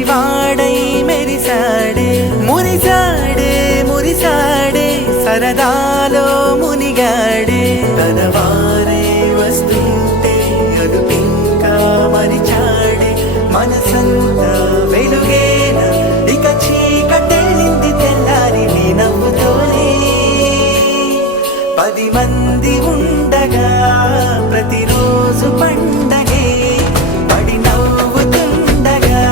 పసివాడై మెరిసాడే మురిసాడే మురిసాడే సరదాలో మునిగాడే తన వారే వస్తుంటే అదుపింకా మరిచాడే మనసంతా వెలుగేన ఇక చీకటెళ్ళింది తెల్లారి నీ నవ్వుతోనే 10 మంది ఉండగా ప్రతిరోజు పండగే పడి నవ్వుతుండగా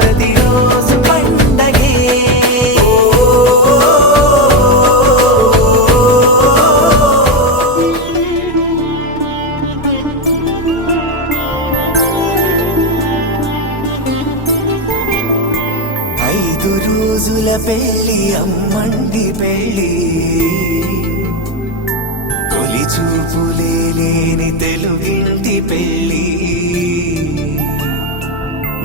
ప్రతిరోజు పండగే 5 రోజుల పెళ్ళి అమ్మండి పెళ్ళి తొలి చూపులే లేని తెలుగింటి పెళ్ళి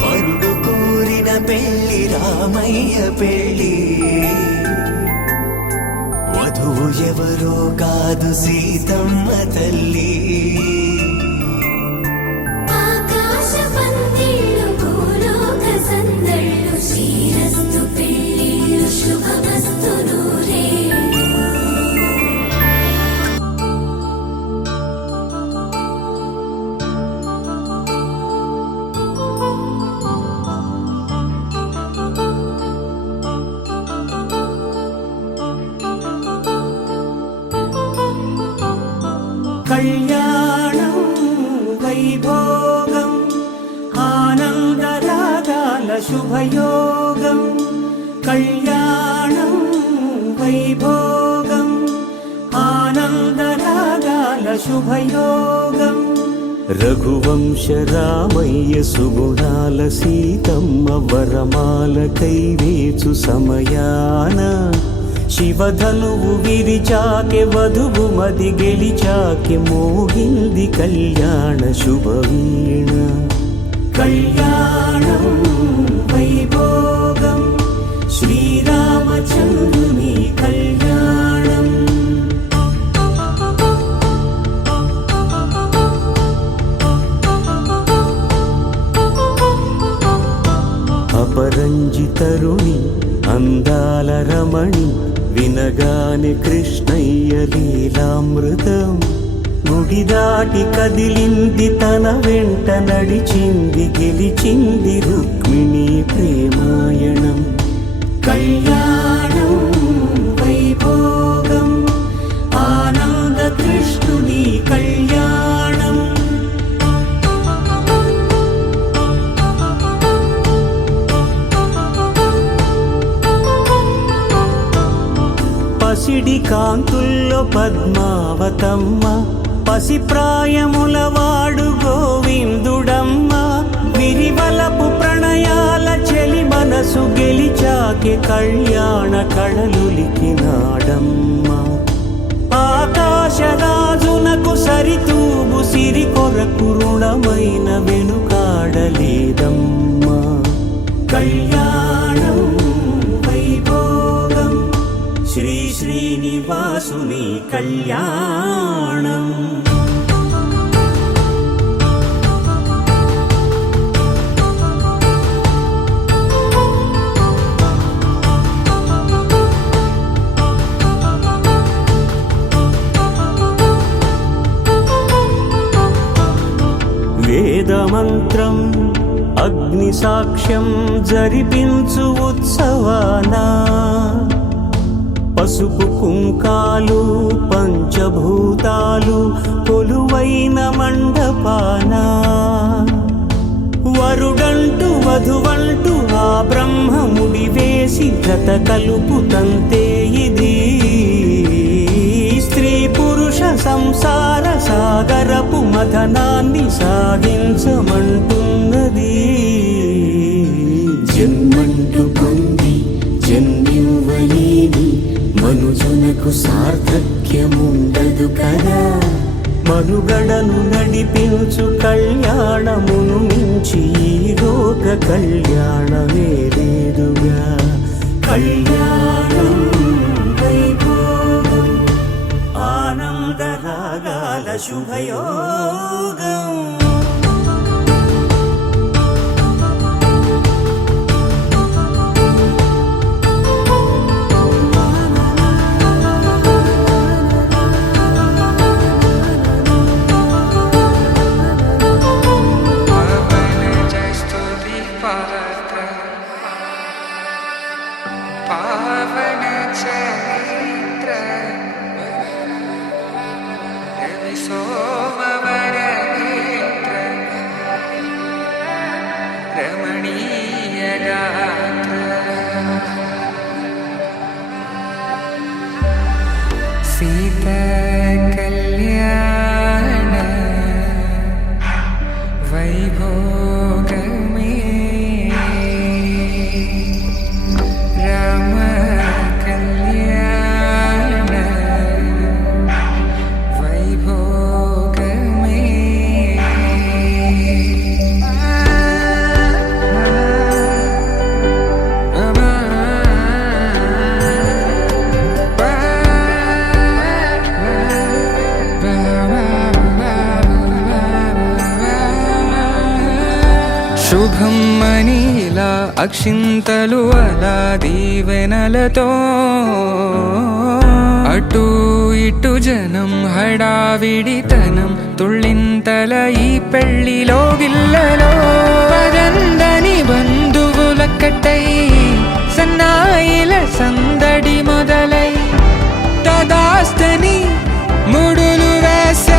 వరుడు కోరిన పెళ్ళి రామయ్య పెళ్ళి వధువు ఎవరో కాదు సీతమ్మ తల్లి శ్రీరస్తు పెళ్ళిళ్ళు శుభమస్తు నూరే. కళ్యాణం వైభోగం ఆనందరాగాల శుభయోగం కళ్యాణం వైభోగం ఆనందరాగాల శుభయోగం రఘువంశ రామయ్య సుగుణాల సీతమ్మ వరమాల కైవేచు సమయాన శివధనువు విరిచాకె వధువు మది గెలిచాకె మోగింది కళ్యాణ శుభవీణ కళ్యాణం వైభోగం శ్రీరామచంద్రుని కళ్యాణం అపరంజి తరుణి అందాల రమణి వినగాని కృష్ణయ్య లీలామృతం గుడి దాటి కదిలింది తన వెంట నడిచింది గెలిచింది రుక్మిణి ప్రేమాయణం కళ్యాణం వైభోగం ఆనంద కృష్ణుని కళ్యాణం పసిడి కాంతుల్లో పద్మావతమ్మ పసిప్రాయముల వాడు గోవిందుడమ్మ విరివలపు ప్రణయాల చెలి మనసు గెలిచాకె కళ్యాణ కళలులికినాడమ్మ ఆకాశరాజునకు సరితూగు సిరి కొరకు రుణమైన వెనుకాడలేదమ్మ కళ్యాణం వైభోగం శ్రీ శ్రీనివాసుని కళ్యాణం వేదమంత్రం అగ్ని సాక్ష్యం జరిపించు ఉత్సవానా పసుపు కుంకాలు పంచభూతాలు కొలువైన మండపాన వరుడంటూ వధువంటూ ఆ బ్రహ్మముడి వేసి జత కలుపుతంతే ఇది స్త్రీ పురుష సంసార సాగరపు మథనాన్ని సాగించమంటున్నది జన్మంటూ పొంది జన్మివ్వలేని మనుజునకు సార్థక్యముండదు కదా మనుగడను నడిపించు కళ్యాణమును మించి ఈ లోక కళ్యాణమే లేదుగా కళ్యాణం వైభోగం ఆనందరాగాల శుభయోగం सोमवरनेत्र रमणीयगात्र सीताकल्याण वैभोगमे रामकल्याण वैभोगमे శుభం మనీలా అక్షింతలు అలా దీవెనలతో అటు ఇటు జనం హడావిడితనం తుళ్ళింతల ఈ పెళ్లిలో గిల్లలో పదందని బంధువుల కట్టై సన్నాయిల సందడి మొదలై తదాస్తని ముడులు వేసే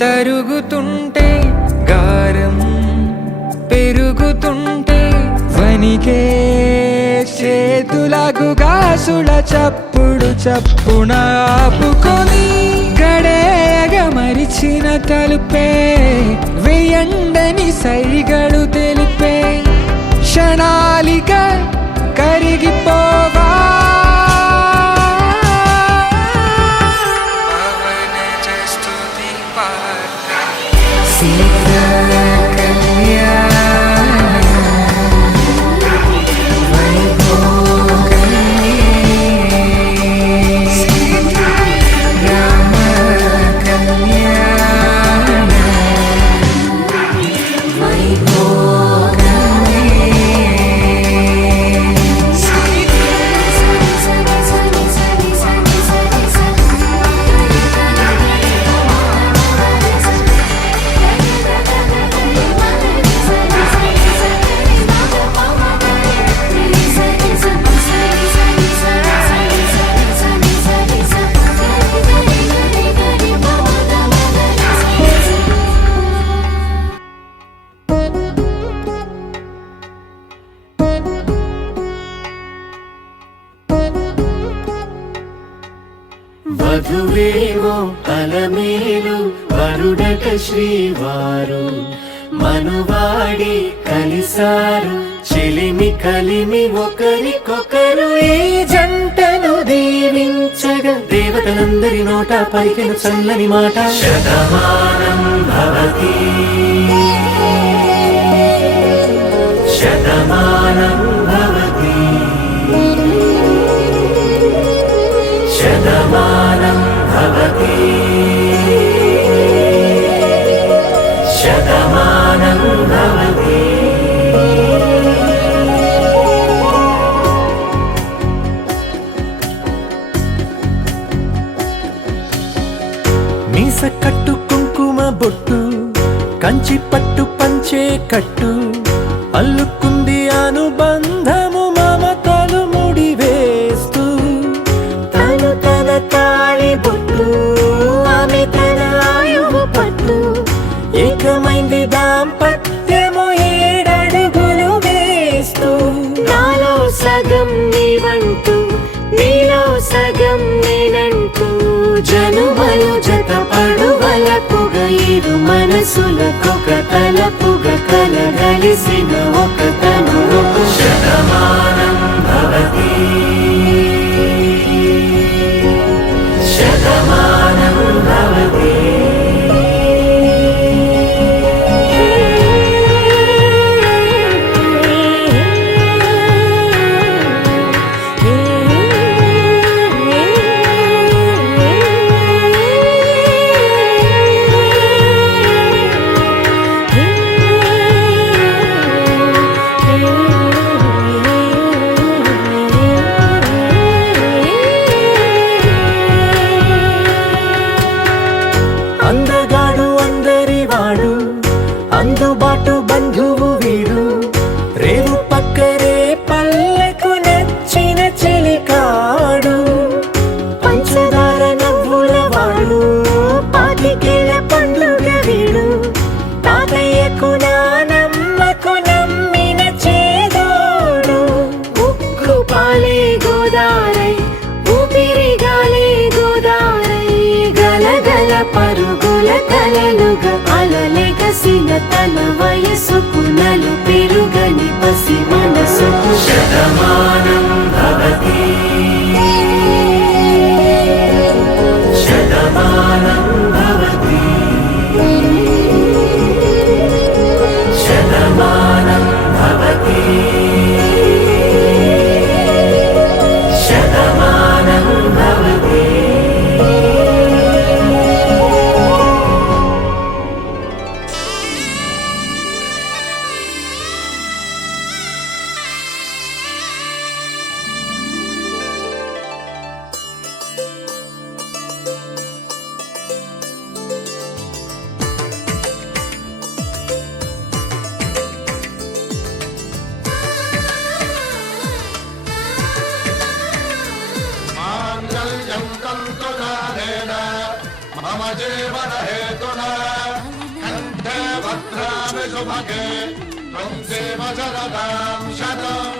తరుగుతుంటే గారం పెరుగుతుంటే వనికే చేతులకు గాసుల చప్పుడు చప్పున ఆపుకొని గడేగ మరిచిన తలుపే వేయండని సైగడు తెలిపే క్షణాలిక కరిగిపోవా వధువేమో అలమేలు వరుడట శ్రీవారు మనువాడి కలిసారు చెలిమి కలిమి ఒకరికొకరు ఈ జంటను దీవించగా దేవతలందరి నోట పలికిన చల్లని మాట శతమానం భవతి శతమానం భవతి శతమానం భవతి శతమానం భవతి మీస కట్టు కుంకుమ బొట్టు కంచి పట్టు పంచే కట్టు అల్లుకుంది అనుబంధము మమతలు ముడివేస్తూ తను తన తాళి బొట్టు ఆమె తన ఆయువు పట్టు ఏకమైంది దాంపత్యము 7 అడుగులు వేస్తూ నాలో సగం నీవంటూ నీలో సగం నేనంటూ జనుమలు జత పడువలపుగ ఇరు మనసులకొక తలపుగ కలగలిసిన ఒక తను శతమానం భవతి శతమానం భవతి అందుబాటు బంధువు వీడు, రేవు పక్కరే పల్లెకు నచ్చిన చెలికాడు, పంచదార నవ్వుల వాడు, పాతికేల పండుగ వీడు, తాతయ్యకు నానమ్మకు నమ్మిన చేదోడు, ఉక్కు పాలే గోదారై ఊపిరి గాలే గోదారై, గలగల పరుగుల కలలుగా అలలెగసిన తన వయసుకు నలు పెరుగని పసి మనసుకు శతమానం భవతి శతమానం భవతి శతమానం భవతి శతమానం భవతి. माङ्गल्यं तन्तुकालेन मम जीवनहेतुना कण्ठे भद्रामि शुभगे त्वं देव शरदां शतम्.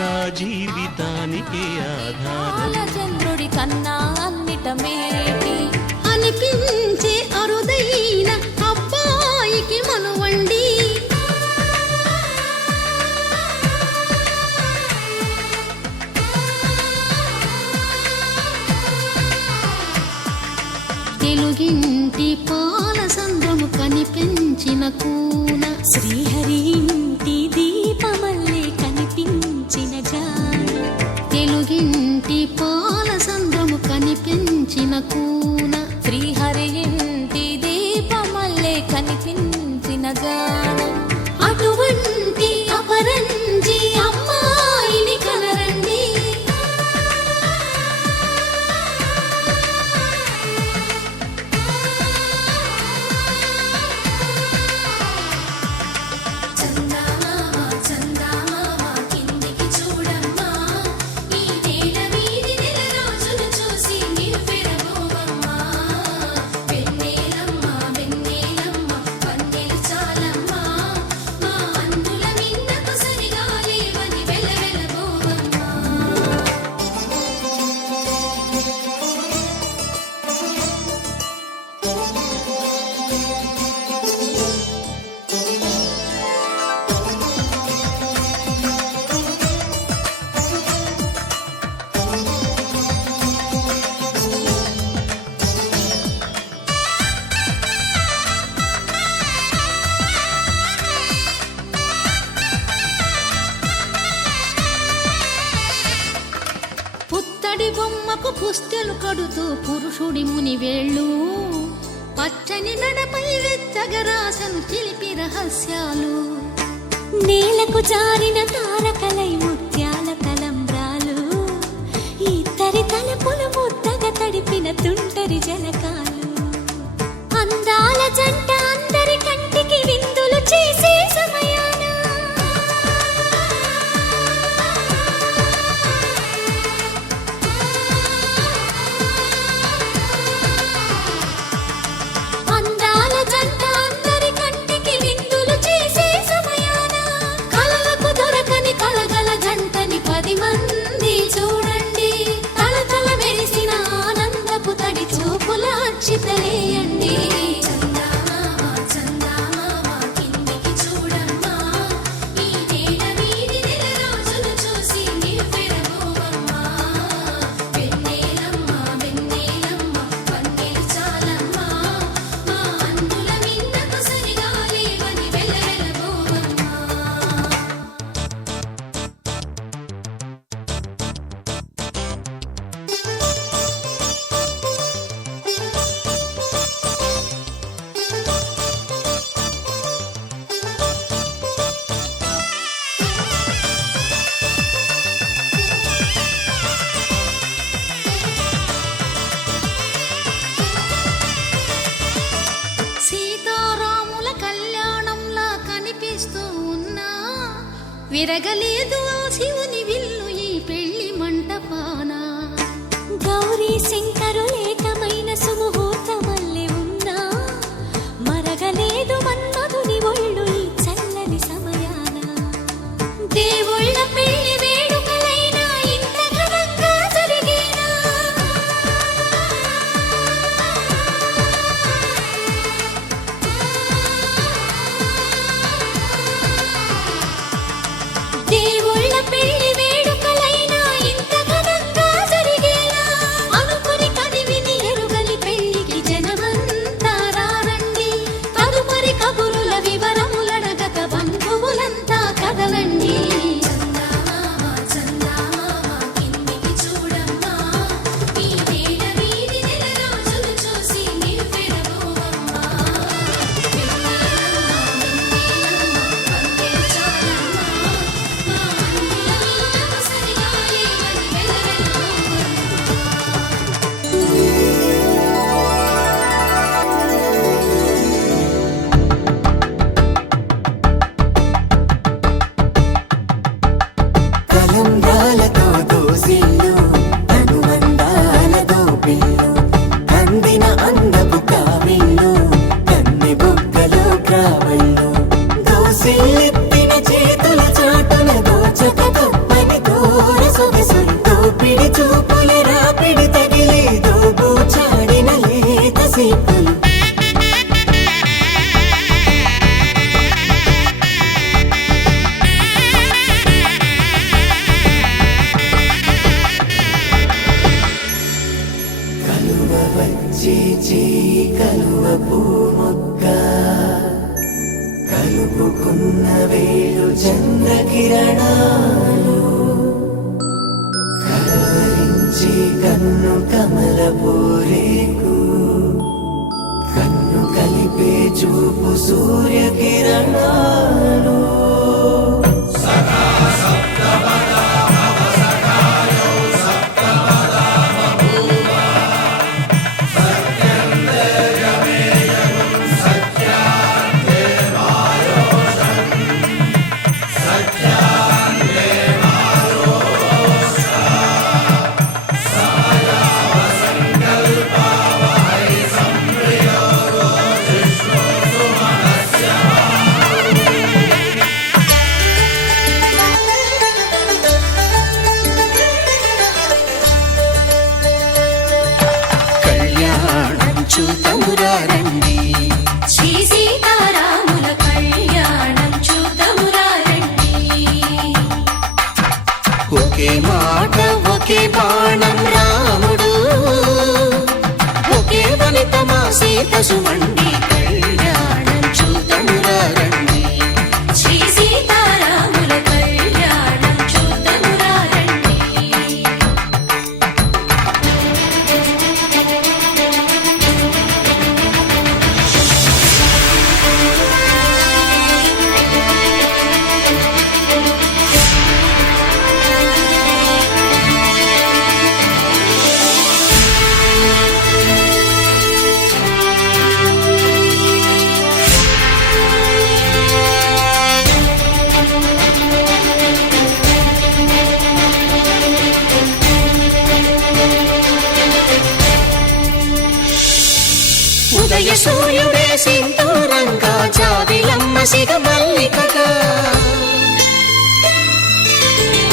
నా జీవితానికి ఆధారం చంద్రుడి కన్నా అన్నిట మేటి అనిపించే అరుదైన అబ్బాయికి మనువండి. తెలుగింటి పాల సంద్రము కనిపించిన కూన శ్రీహరి ఇంటి దీపమల్లే కనిపించిన జాన, తెలుగింటి పాల సంద్రము కనిపించిన కూన శ్రీహరి ఇంటి దీపమల్లే కనిపించిన గానం, అటువంటి అపరంజి అమ్మాయిని కనరండి. చందమామ చందమామ కిందికి చూడమ్మా, ఈ నేల వీధి నెల రోజులు చూసి నీవు పెరగోవమ్మా. వెన్నెలమ్మ వెన్నెలమ్మ వన్నెలు చాలమ్మా, మా అన్నుల మిన్నకు సరిగా లేవని వెలవెలబోవమ్మా. పుత్తడి బొమ్మకు పుస్తెలు కడుతూ పురుషుడి ముని వేళ్ళు, పచ్చని నడపై వెచ్చగరాసను చిలిపి రహస్యాలు, నేలకు జారిన తారకలై ముత్యాల తలంబ్రాలు, ఇద్దరి తలపులు ముద్దగా తడిపిన తుంటరి జలకాలు, అందాల జంట అందరి కంటికి విందులు చేసే సమయాన అందాల జంట అందరి కంటికి విందులు చేసే సమయాన కలలకు దొరకని కలగల జంటని 10 మంది చూడండి. తల తల మెరిసిన ఆనందపు తడి చూపులా విరగలేదు ఆ శివుని విల్లు ఈ పెళ్లి మంటపాన. గౌరీ శంకరు ఏకమైన సుముహూర్తమల్లె ఉన్నా మరగలేదు మన్మధుని ఒళ్ళు ఈ చల్లని సమయాన. దేవుళ్ళ పెళ్లి వేడుకలైనా ఇంత ఘనంగా జరిగేనా? దేవుళ్ళ పెళ్లి వేడుకలైనా ఇంత ఘనంగా జరిగేనా? అనుకుని కదివిని ఎరుగని పెళ్లికి జనమంతా రారండి. తదుపరి కబురుల వివరములడగక బంధువులంతా కదలండి. చందమామ చందమామ కిందికి చూడమ్మా, ఈ నేల వీధి నెల రోజులు చూసి నివ్వెరపోవమ్మా. కలంబ్రాలతో దోసిళ్ళు అనుబంధాలతో పిల్లు అందిన అందపు కావిళ్ళు కన్నె బుగ్గలో గ్రావళ్ళు దోసిళ్ళెత్తిన చేతుల చాటున దోచక తప్పని దూర సొగసులు దోపిడి చూపుల రాపిడి తగిలి దోబూచాడిన లేత సీపులు కలువ వచ్చే చేయి కలువ పూమొక్క కలుపుకున్న వేలు చంద్రకిరణాలు కలవరించే కన్ను కమల పూరేకు కన్ను కలిపే చూపు సూర్యకిరణాలు కళ్యాణం చూతమురారండి శ్రీ సీతారాముల కళ్యాణం చూతమురారండి. ఒకే మాట ఒకే బాణం రాముడు ఒకే వనిత మా సీత సుమండి కళ్యాణం చూతమురారండి శ్రీ సీతారాముల కళ్యాణం చూతమురారండి. ఉదయ సూర్యుడే సింధూరంగా జాబిలమ్మ సిగ మల్లికగా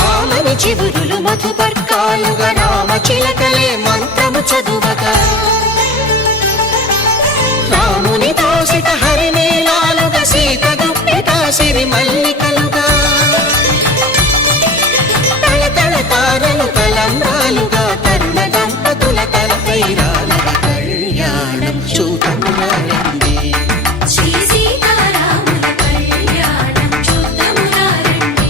ఆమని చివురులు మధుపర్కాలుగా రామ చిలకలే మంత్రము చదువగా రాముని దోసిట హరినీలాలుగా సీత గుప్పిట సిరి మల్లికలుగా తళతళ తారలు తలంబ్రాలుగా తరుణ దంపతుల తలపైరాలుగా కళ్యాణం చూతమురారండి శ్రీ సీతారాముల కళ్యాణం చూతమురారండి.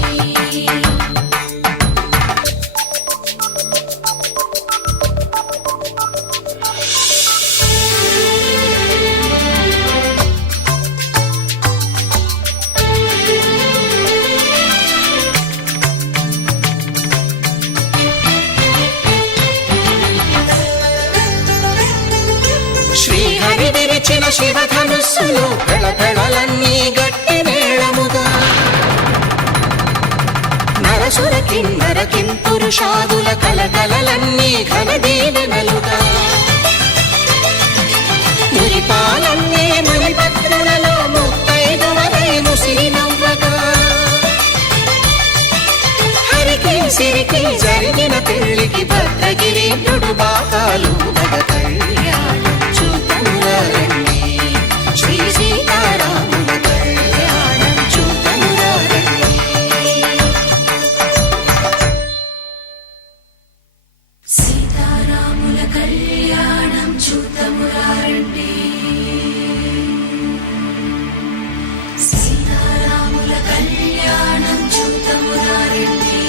శ్రీహరి విరిచిన శివధనుస్సు สุ మనసులో పెళపెళలన్నీ గట్టి మేళముగా สุ రాముని దోసిట హరినీలాలుగా సీత గుప్పిట సిరి మల్లికలుగా తళతళ తారలు తలంబ్రాలుగా తరుణ దంపతుల తలపైరాలుగా కళ్యాణం చూతమురారండి శ్రీ సీతారాముల కళ్యాణం చూతమురారండి శ్రీ హరి విరచిన శివధనుస్సులు పెళపెళలన్నీ గట్టి మేళముగా సుర కిన్నర కింపురుషాదుల కలకలలన్నీ ఘన దీవెనలుగా మురిపాలన్నీ మణిపత్రులలో ముత్తైదువలై ముసిరి నవ్వగా హరికి సిరికి జరిగిన పెళ్లికి భద్రగిరీంద్రుడు బాకాలు కళ్యాణం చూతమురారండి శ్రీ సీతారాముల కళ్యాణం చూతమురారండి సీతారాముల కళ్యాణం చూతమురారండి సీతారాముల కళ్యాణం చూతమురారండి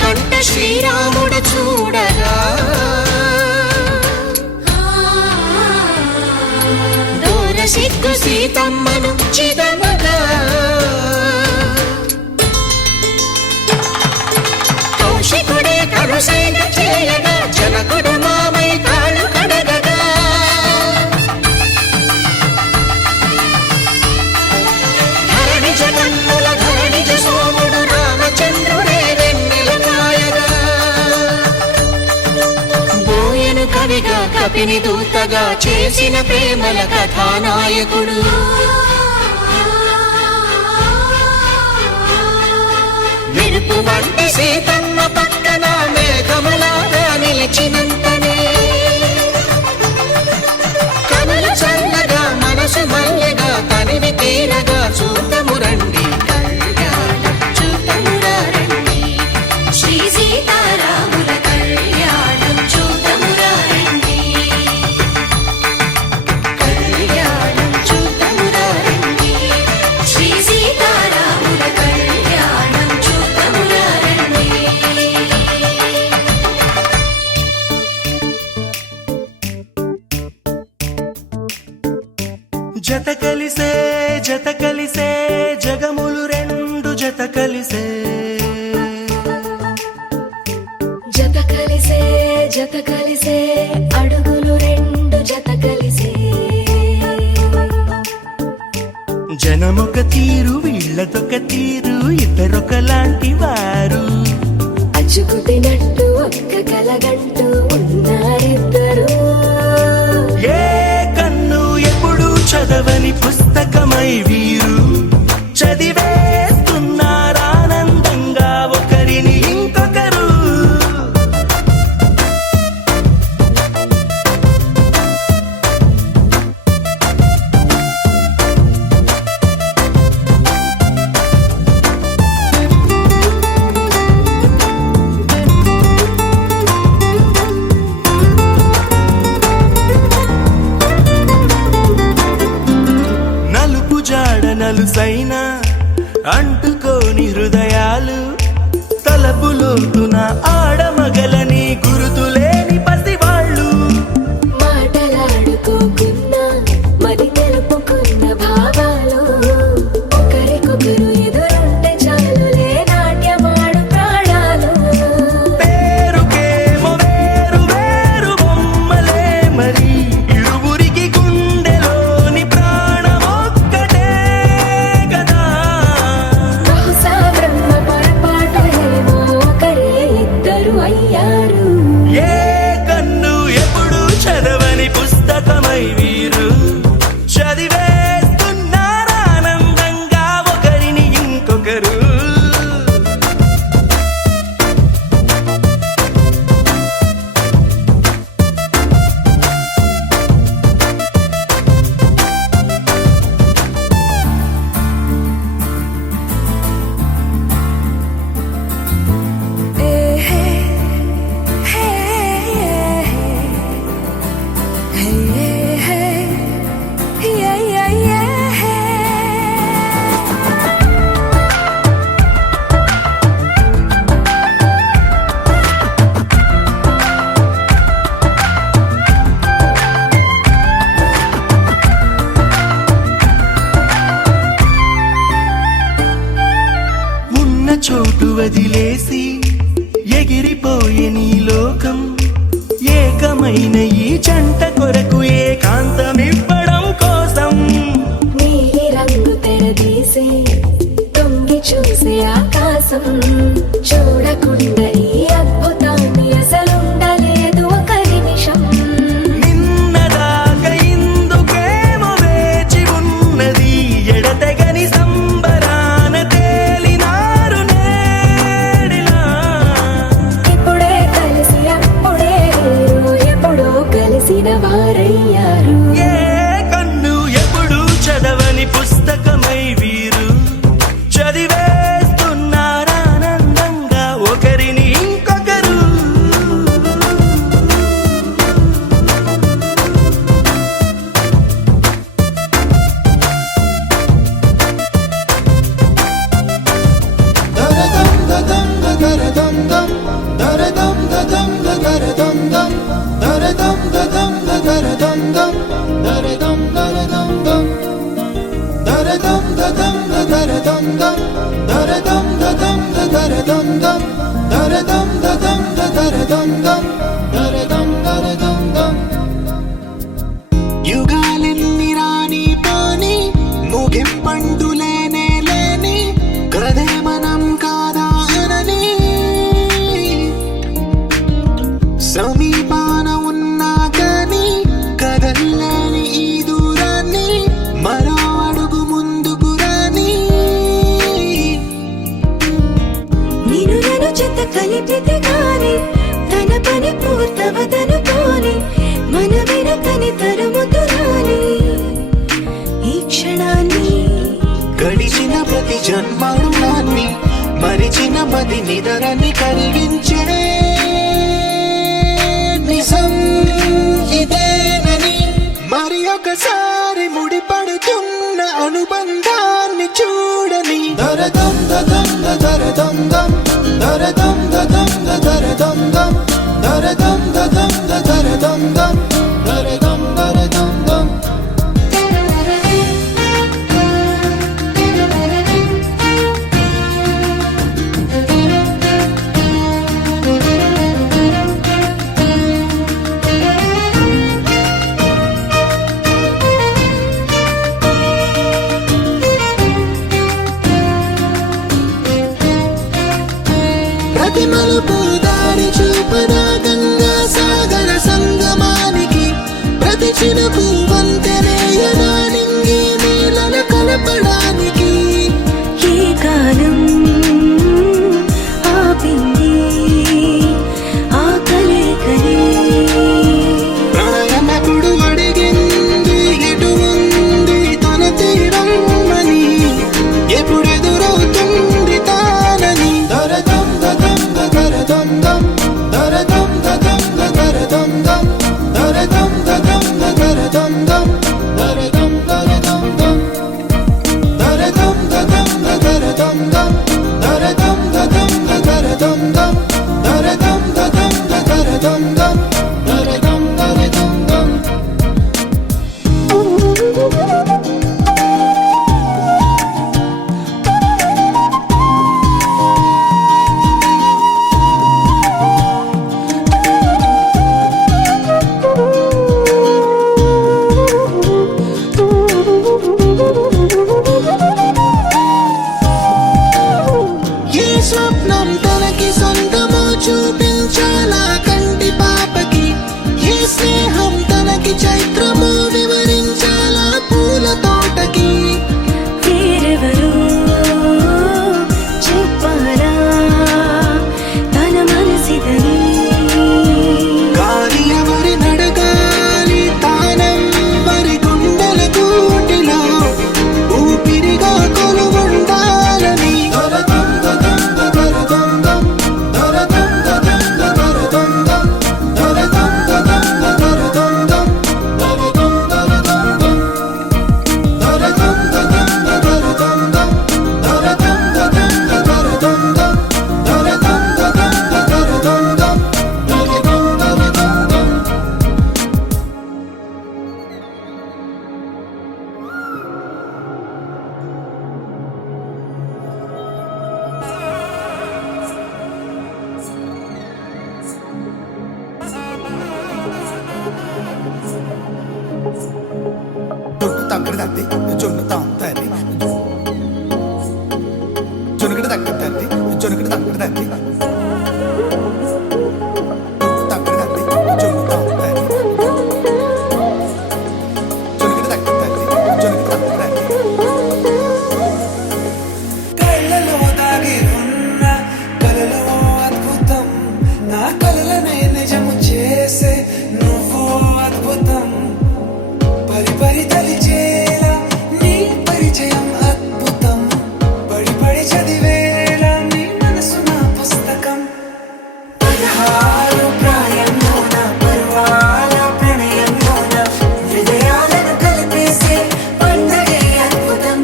కంట శ్రీరాముడు చూడగా దూర సిగ్గు సీతమ్మను చిదమగా కౌశికుడే కరుసైన చేయగా జనకుడు మామై కాళ్ళు కడగగా ధరణి జగన్నుల ధరణిజ సోముడు రామచంద్రుడే కవిగా కపిని దూతగా చేసిన ప్రేమల కథానాయకుడు మెరుపు వంటి సీతమ్మ పక్కన మేఘములాగా నిలిచినంతనే కనులు చల్లగా మనసు మల్లెగా తనివి తీరగా చూతమురండి కళ్యాణం చూతమురారండి శ్రీ సీతారాముల కళ్యాణం చూతమురారండి కళ్యాణం చూతమురారండి శ్రీ సీతారాముల కళ్యాణం చూతమురారండి జత కలిసే జగములు రెండు జత కలిసే జత కలిసే అడుగులు రెండు జత కలిసే జనమొక తీరు వీళ్ళదొక తీరు ఇద్దరొకలాంటి వారు అచ్చుకుతినట్టు ఒక్క కలగంటూ ఉన్నారిద్దరు ఏ కన్ను ఎప్పుడు చదవని పుస్తకమై వీరు చదివేస్తున్నారానందంగా ఒకరిని ఇంకొకరు నలుసైన అంటుకోని హృదయాలు తలపులోతున ఆడమగలని గురుతులేని పసివాళ్ళు మాటలాడుకోకున్నా మరి తెలుపుకున్న భావాలు ఒకరికొకరు ఎదురుంటే చాలులే నాట్యమాడు ప్రాణాలు పేరుకేమో వేరు వేరు బొమ్మలే మరి ఇరువురికి గుండెలోని ప్రాణమొక్కటే వదిలేసి ఎగిరిపోయే నీ లోకం ఏకమైన ఈ జంట కొరకు ఏకాంతమివ్వడం కోసం నీలి రంగు తెరదీసి తొంగి చూసే ఆకాశం చూడకుండా ఈ అద్భుతాన్ని అసలుండలేదు ఒక నిమిషం నిన్నదాకా ఇందుకేమో వేచి ఉన్నది ఎడతెగని సంబరాన తేలినారు నేడిలా ఇప్పుడే కలిసి అప్పుడే లేరు ఎప్పుడో కలిసిన వారయ్యారు ఏ కన్ను ఎప్పుడు చదవని పుస్తకమై వీరు చదివేస్తున్నారానందంగా ఒకరిని ఇంకొకరు యుగాలెన్ని రాని పోని ముగింపంటూ లేనే లేని కదే మనం కాదా అనని సమీపాన ఉన్నా కానీ కదల్లేని ఈ దూరాన్ని మరో అడుగు ముందుకు రాని నేను నన్ను చెత్త కలిపితే గాని తన పని పూర్తవదనుకోని మన వెనకని తరుముతురాని ఈ క్షణాన్ని గడిచిన ప్రతి జన్మరుణాన్ని మరిచిన మది నిదరని కలిగించే నిజం ఇదేనని మరి ఒకసారి ముడిపడుతున్న అనుబంధాన్ని చూడని దరదం దదం దరదం దం దరదం దదం దరదం దం దరదం దదం దరదం దం దరదం దరదం దం ప్రతి మలుపు దారి చూపదా గంగా తక్కడది జొన్నుతాం తల్లి జొనుకడ తక్క తల్లి జొనుకడ తక్కడ తల్లి తక్కడది జొన్నుతాం తల్లి జొనుకడ తక్క తల్లి జొనుకడ తక్కడ తల్లి కళ్ళలో దాగి ఉన్న కలలో అద్భుతం నా కలలనే నిజము చేసే నువ్వు అద్భుతం పరి పరి తలిచేలా నీ పరిచయం అద్భుతం పడి పడి చదివేలా నీ మనసు నా పుస్తకం 16 ప్రాయంలోన పర్వాల ప్రణయంలోన హృదయాలను కలిపేసే పండగే అద్భుతం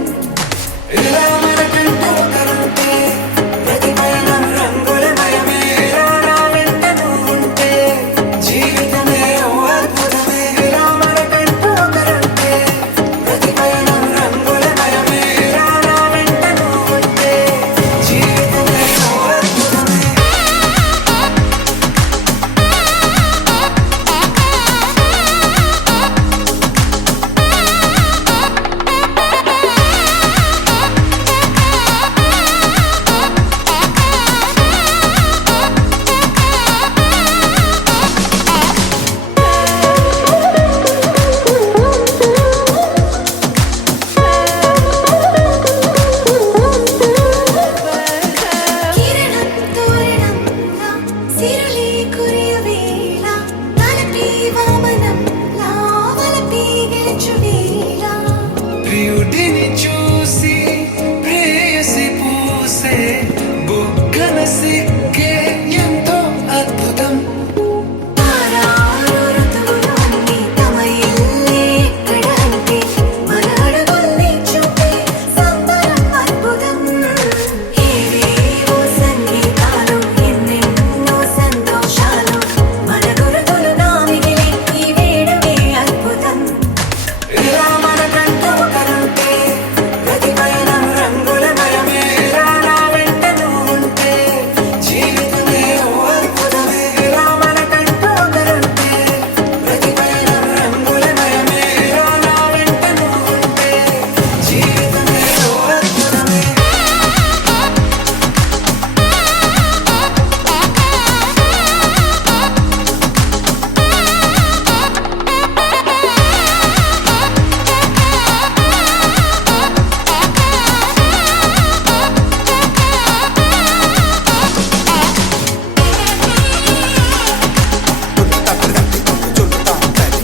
ఇలా మనకంటూ ఒకరుంటే ప్రతి పయనం రంగులమయమే ఇలా నా వెంట నువ్వుంటే జీవితమే ఓ అద్భుతమే ఇలా మనకంటూ ఒకరుంటే ప్రతి పయనం రంగులమయమే ఇలా నా వెంట నువ్వుంటే జీవితమే ఓ అద్భుతమే కిరణం తోరణంలా సిరులే కురియవేళ తలపి వామనంలా వలపి గెలుచువేళ ప్రియుడిని చూసి ప్రేయసి పూసే బుగ్గన సిగ్గే ఎంతో అద్భుతం తారారు ఋతువులోని తమ ఇల్లే ఎక్కడంటే మన అడుగుల్ని చూపే సంబరం అద్భుతం ఏవేవో సంగీతాలు ఎన్నెన్నో సంతోషాలు మన గురుతులుగా మిగిలే ఈ వేడుకే అద్భుతం ఇలా మనకంటూ ఒకరుంటే ప్రతి పయనం రంగులమయమే ఇలా నా వెంట నువ్వుంటే జీవితమే ఓ అద్భుతమే ఇలా మనకంటూ ఒకరుంటే ప్రతి పయనం రంగులమయమే ఇలా నా వెంట నువ్వుంటే జీవితమే ఓ అద్భుతమే తక్కడది జొన్నుతాం తల్లి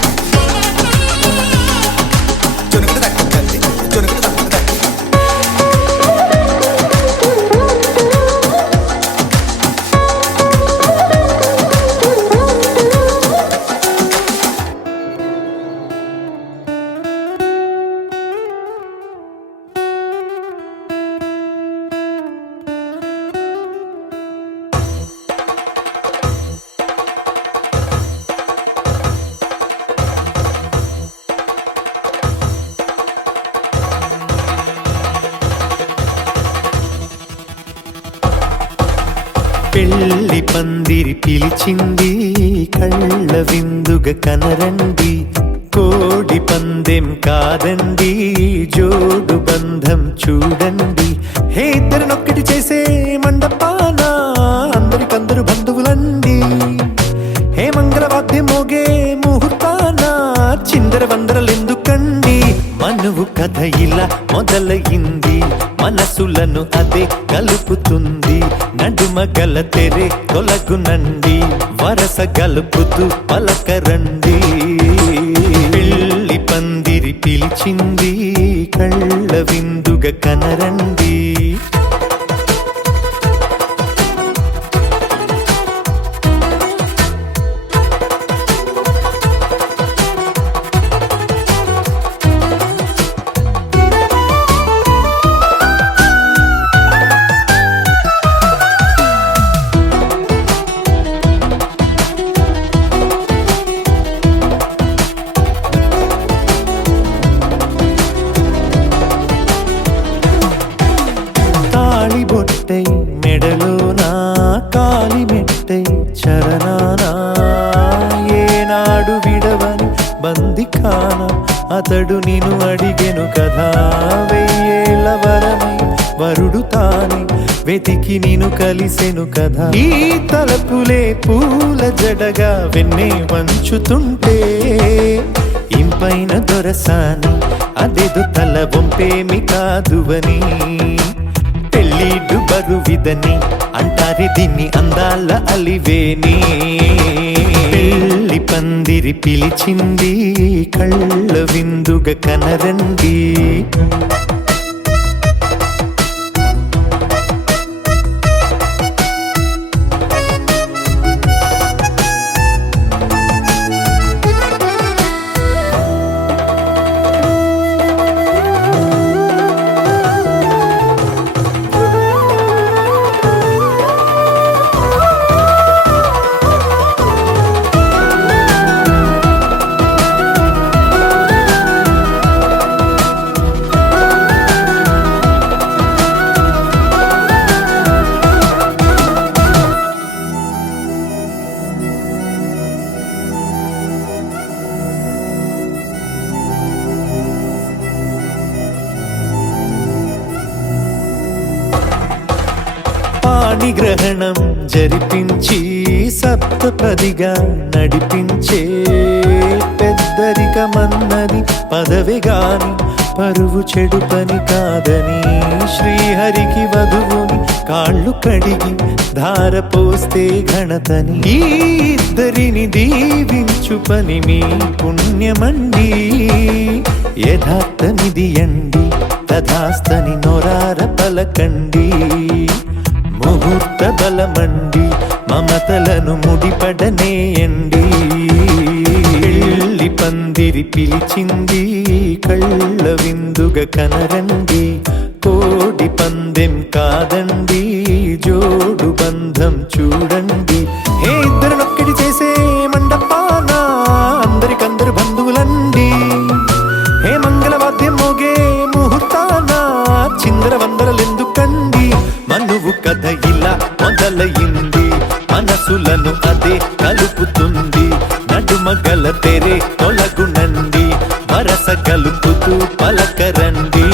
జొనుకడ తక్క తల్లి జొనుకడ తక్కడ తల్లి పెళ్లి పందిరి పిలిచింది కళ్ళ విందుగా కనరండి కోడి పందెం కాదండి జోడు బంధం చూడండి హే ఇద్దరినొక్కటి చేసే మండపాన అందరికందరు బంధువులండి హే మంగళవాద్యం మోగే ముహూర్తాన చిందర వందరలెందుకండి మనువు కథ ఇలా మొదలయింది మనసులను అదే కలుపుతుంది నడుమ గల తెరే తొలగునండి వరస గలుపుతూ పలకరండి పెళ్లి పందిరి పిలిచింది కళ్ళ విందుగా కనరండి అతడు నిన్ను అడిగెను కదా వెయ్యేళ్ళ వరమై వరుడు తానే వెతికి నిన్ను కలిసెను కదా ఈ తలపులే పూల జడగా వెన్నే వంచుతుంటే ఇంపైన దొరసాని అదేదో తల వంపేమి కాదువని పెళ్ళిడు బరువిదని అంటారే దీన్ని అందాల అలివేని పెళ్లి పందిరి పిలిచింది కళ్ళ విందుగా కనరండి పాణిగ్రహణం జరిపించి సప్తపదిగా నడిపించే పెద్దరికమన్నది పదవి గాని పరువు చెడు పని కాదని శ్రీహరికి వధువుని కాళ్ళు కడిగి ధార పోస్తే ఘనతని ఈ ఇద్దరిని దీవించు పని మీ పుణ్యమండి యథార్థమిది అండి తథాస్తని నొరార పలకండి ముహూర్త బలమండి మమతలను ముడిపడనేయండి పెళ్లి పందిరి పిలిచింది కళ్ళ విందుగా కనరండి కోడి పందెం కాదండి జోడు బంధం చూడండి ఏ ఇద్దరినొక్కడి చేసే మండపాన అందరికందరు బంధువులండి హే మంగళవాద్యం మోగే ముహూర్తాన చిందర వందరలెందుకండి మనువు కథ ఇలా మొదలయింది మనసులను అదే కలుపుతుంది నడుమగల తెరే తొలగునండి వరస కలుపుతూ పలకరండి